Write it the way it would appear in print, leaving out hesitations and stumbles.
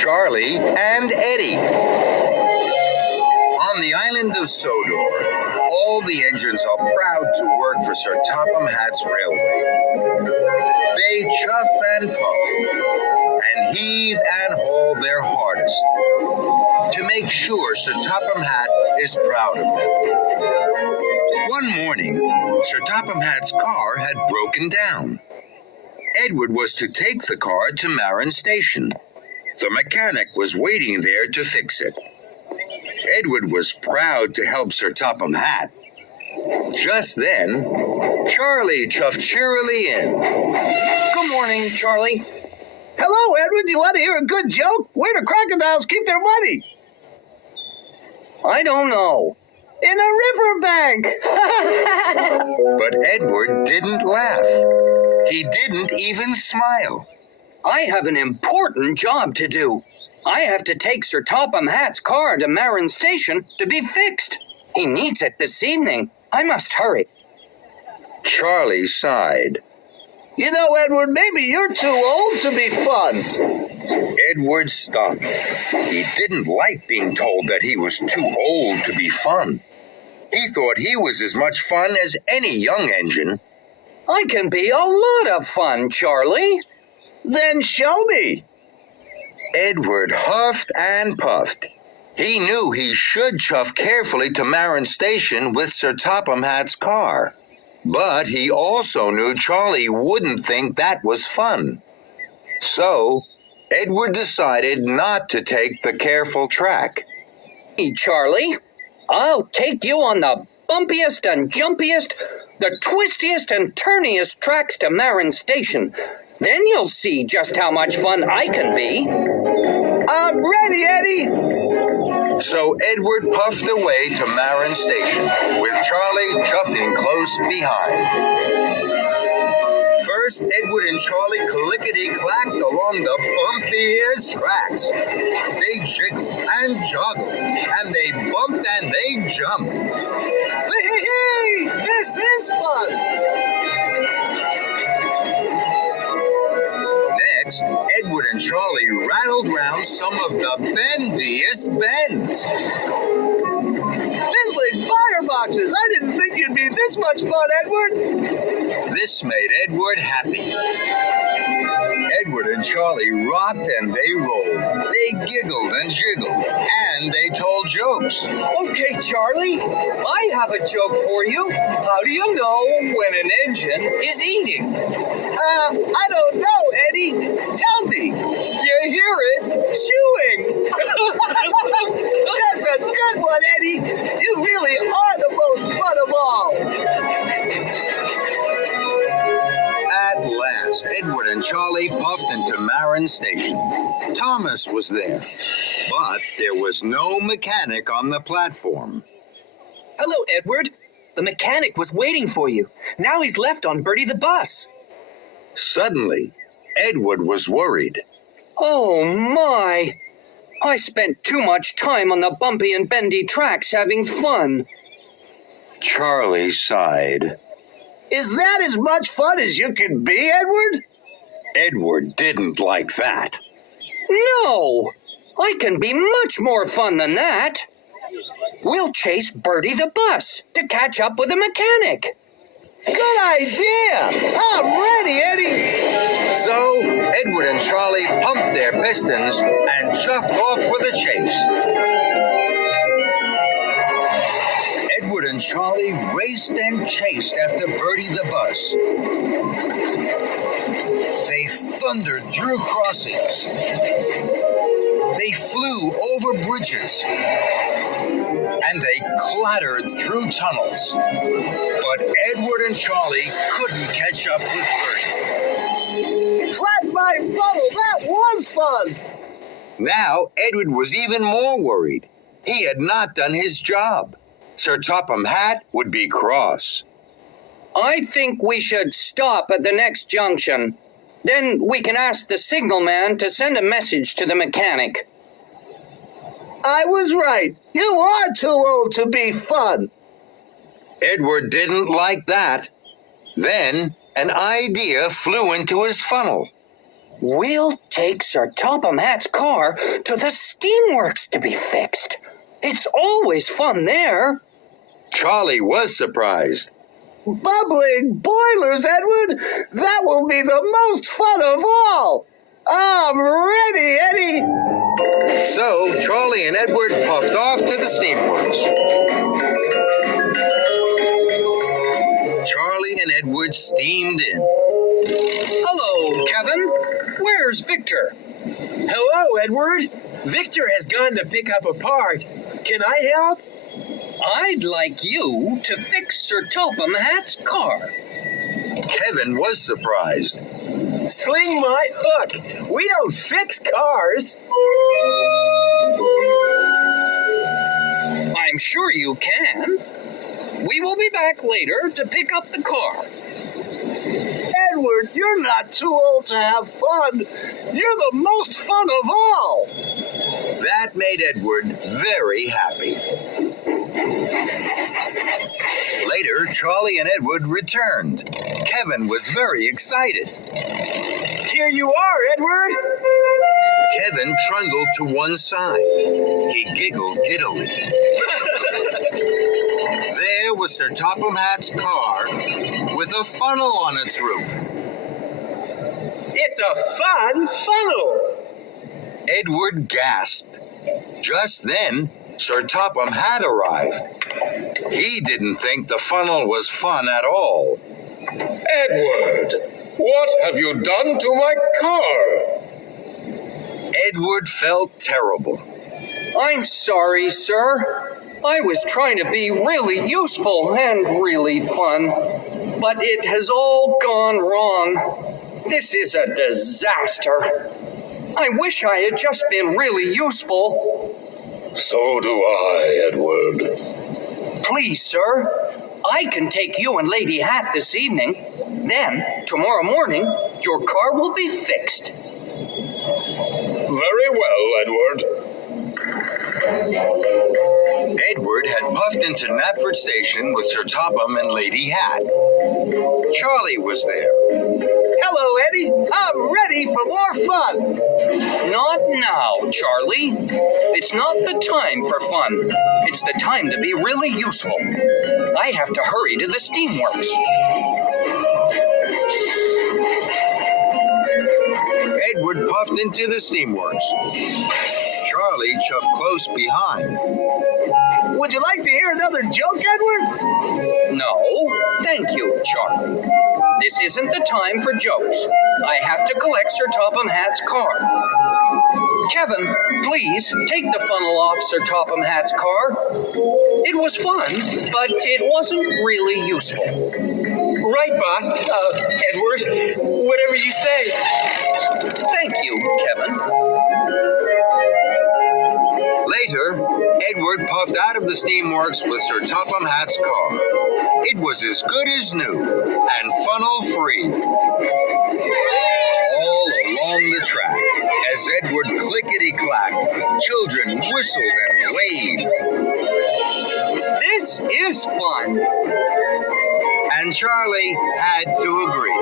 Charlie and Eddie. On the island of Sodor, all the engines are proud to work for Sir Topham Hatt's railway. They chuff and puff, and heave and haul their hardest to make sure Sir Topham Hatt is proud of them. One morning, Sir Topham Hatt's car had broken down. Edward was to take the car to Marin Station. The mechanic was waiting there to fix it. Edward was proud to help Sir Topham Hatt. Just then, Charlie chuffed cheerily in. Good morning, Charlie. Hello, Edward. Do you want to hear a good joke? Where do crocodiles keep their money? I don't know. In a riverbank. But Edward didn't laugh. He didn't even smile. I have an important job to do. I have to take Sir Topham Hatt's car to Marin Station to be fixed. He needs it this evening. I must hurry. Charlie sighed. You know, Edward, maybe you're too old to be fun. Edward stopped. He didn't like being told that he was too old to be fun. He thought he was as much fun as any young engine. I can be a lot of fun, Charlie. Then show me. Edward huffed and puffed. He knew he should chuff carefully to Marin Station with Sir Topham Hatt's car. But he also knew Charlie wouldn't think that was fun. So, Edward decided not to take the careful track. Hey, Charlie, I'll take you on the bumpiest and jumpiest, the twistiest and turniest tracks to Marin Station. Then you'll see just how much fun I can be. I'm ready, Eddie. So Edward puffed away to Marin Station, with Charlie chuffing close behind. First, Edward and Charlie clickety-clacked along the bumpiest tracks. They jiggled and joggled, and they bumped and they jumped. Hey, this is fun. Next, Edward and Charlie rattled round some of the bendiest bends. Fizzling fireboxes! I didn't think you'd be this much fun, Edward! This made Edward happy. Edward and Charlie rocked and they rolled. They giggled and jiggled, and they told jokes. Okay, Charlie, I have a joke for you. How do you know when an engine is eating? I don't know, Eddie. Tell me. You hear it chewing. That's a good one, Eddie. You really are the most fun of all. At last, Edward and Charlie puffed into Marin Station. Thomas was there, but there was no mechanic on the platform. Hello, Edward. The mechanic was waiting for you. Now he's left on Bertie the bus. Suddenly, Edward was worried. Oh, my. I spent too much time on the bumpy and bendy tracks having fun. Charlie sighed. Is that as much fun as you can be, Edward? Edward didn't like that. No, I can be much more fun than that. We'll chase Bertie the bus to catch up with the mechanic. Good idea! I'm ready, Eddie! So, Edward and Charlie pumped their pistons and chuffed off for the chase. Edward and Charlie raced and chased after Bertie the bus. They thundered through crossings. They flew over bridges. And they clattered through tunnels. But Edward and Charlie couldn't catch up with Bertie. Flat my funnel, that was fun! Now, Edward was even more worried. He had not done his job. Sir Topham Hatt would be cross. I think we should stop at the next junction. Then we can ask the signalman to send a message to the mechanic. I was right. You are too old to be fun. Edward didn't like that. Then an idea flew into his funnel. We'll take Sir Topham Hatt's car to the steamworks to be fixed. It's always fun there. Charlie was surprised. Bubbling boilers, Edward! That will be the most fun of all! I'm ready, Eddie! So Charlie and Edward puffed off to the steamworks. Charlie and Edward steamed in. Hello, Kevin. Where's Victor? Hello, Edward. Victor has gone to pick up a part. Can I help? I'd like you to fix Sir Topham Hatt's car. Kevin was surprised. Sling my hook. We don't fix cars. I'm sure you can. We will be back later to pick up the car. Edward, you're not too old to have fun. You're the most fun of all. That made Edward very happy. Later, Charlie and Edward returned. Kevin was very excited. Here you are, Edward. Kevin trundled to one side. He giggled giddily. There was Sir Topham Hatt's car with a funnel on its roof. It's a fun funnel. Edward gasped. Just then, Sir Topham Hatt arrived. He didn't think the funnel was fun at all. Edward, what have you done to my car? Edward felt terrible. I'm sorry, sir. I was trying to be really useful and really fun, but it has all gone wrong. This is a disaster. I wish I had just been really useful. So do I, Edward. Please, sir, I can take you and Lady Hat this evening. Then, tomorrow morning, your car will be fixed. Very well, Edward. Edward had puffed into Knapford Station with Sir Topham and Lady Hat. Charlie was there. Hello, Eddie. I'm ready for more fun. Not now, Charlie. It's not the time for fun. It's the time to be really useful. I have to hurry to the steamworks. Edward puffed into the steamworks. Charlie chuffed close behind. Would you like to hear another joke, Edward? No, thank you, Charlie. This isn't the time for jokes. I have to collect Sir Topham Hatt's car. Kevin, please take the funnel off Sir Topham Hatt's car. It was fun, but it wasn't really useful. Right, boss. Edward, whatever you say. Thank you, Kevin. Later, Edward puffed out of the steamworks with Sir Topham Hatt's car. It was as good as new and funnel-free. All along the track, as Edward clickety-clacked, children whistled and waved. This is fun. And Charlie had to agree.